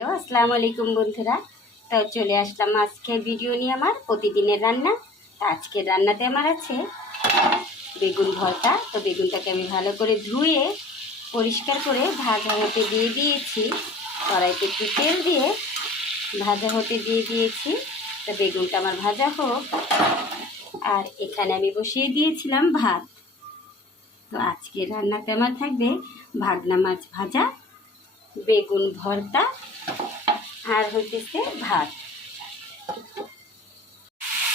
আসসালামু আলাইকুম বন্ধুরা। তো চলে আসলাম আজকে ভিডিও নিয়ে আমার প্রতিদিনের রান্না। তো আজকের রান্নাতে আমার আছে বেগুন ভর্তা। তো বেগুনটাকে আমি ভালো করে ধুয়ে পরিষ্কার করে ভাজা হতে দিয়ে দিয়েছি। কড়াইতে একটু তেল দিয়ে ভাজা হতে দিয়ে দিয়েছি। তো বেগুনটা আমার ভাজা হোক। আর এখানে আমি বসিয়ে দিয়েছিলাম ভাত। তো আজকের রান্নাতে আমার থাকবে ভাগনা মাছ ভাজা, বেগুন ভর্তা আর হইতেছে ভাত।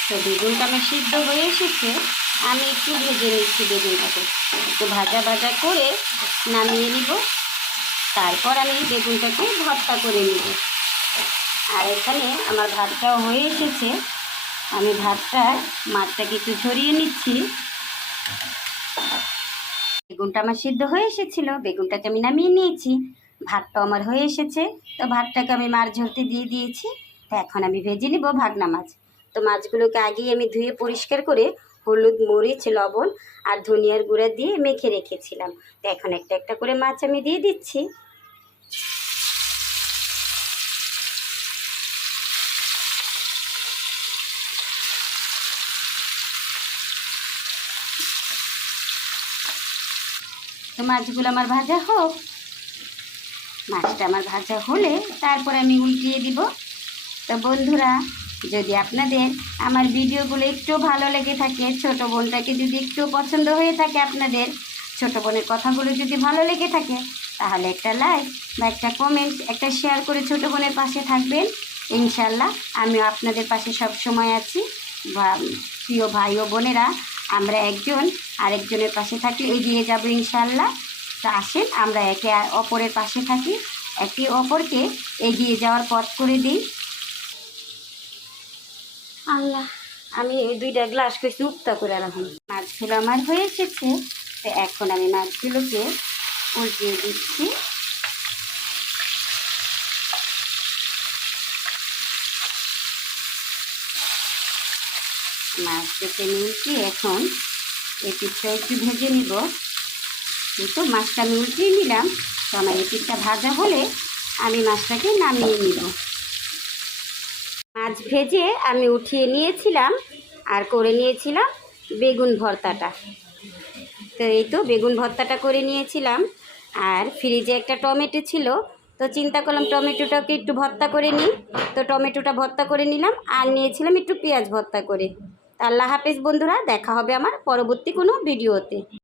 তো বেগুনটা আমার সিদ্ধ হয়ে এসেছে, আমি একটু ভেজে নিচ্ছি। বেগুনটাকে একটু ভাজা ভাজা করে নামিয়ে নিব। তারপর আমি বেগুনটাকে ভর্তা করে নিব। আর এখানে আমার ভাতটাও হয়ে এসেছে, আমি মাছটাকে একটু ঝরিয়ে নিচ্ছি। বেগুনটা আমার সিদ্ধ হয়ে এসেছিল, বেগুনটাকে আমি নামিয়ে নিয়েছি। ভাতটাও আমার হয়ে এসেছে। তো ভাতটাকে আমি মাছ ঝরতে দিয়ে দিয়েছি। তো এখন আমি ভেজে নিব ভাগনা মাছ। তো মাছগুলোকে আগেই আমি ধুয়ে পরিষ্কার করে হলুদ, মরিচ, লবণ আর ধনিয়ার গুঁড়া দিয়ে মেখে রেখেছিলাম। তো এখন একটা একটা করে মাছ আমি দিয়ে দিচ্ছি। তো মাছগুলো আমার ভাজা হোক। মাছটা আমার ভাজা হলে তারপর আমি উল্টিয়ে দিব। তো বন্ধুরা, যদি আপনাদের আমার ভিডিওগুলো একটু ভালো লেগে থাকে, ছোট বোনটাকে যদি একটু পছন্দ হয়ে থাকে, আপনাদের ছোট বোনের কথাগুলো যদি ভালো লেগে থাকে, তাহলে একটা লাইক বা একটা কমেন্ট, একটা শেয়ার করে ছোট বোনের পাশে থাকবেন। ইনশাল্লাহ আমিও আপনাদের পাশে সব সময় আছি। প্রিয় ভাই ও বোনেরা, আমরা একজন আরেকজনের পাশে থাকলে এগিয়ে যাব ইনশাল্লাহ। তো আসেন আমরা একে অপরের পাশে থাকি, একে অপরকে এগিয়ে যাওয়ার পথ করে দিই। আল্লাহ, আমি এই 2টা গ্লাস করেছি উপতা করে রাখুন। মাছগুলো আমার হয়ে এসেছে। তো এখন আমি মাছগুলোকে উল্টিয়ে দিচ্ছি। মাছটাকে উল্টিয়ে এখন এই পিঠটা একটু ভেজে নিব। কিন্তু মাছটা আমি উল্টিয়ে নিলাম। তো আমার এই পিঠটা ভাজা হলে আমি মাছটাকে নামিয়ে নিব। মাছ ভেজে আমি উঠিয়ে নিয়েছিলাম আর করে নিয়েছিলাম বেগুন ভর্তাটা। তো এই তো বেগুন ভর্তাটা করে নিয়েছিলাম। আর ফ্রিজে একটা টমেটো ছিল, তো চিন্তা করলাম টমেটোটাকে একটু ভর্তা করে নিই। তো টমেটোটা ভর্তা করে নিলাম আর নিয়েছিলাম একটু পেঁয়াজ ভর্তা করে। আল্লাহ হাফেজ বন্ধুরা, দেখা হবে আমার পরবর্তী কোনো ভিডিওতে।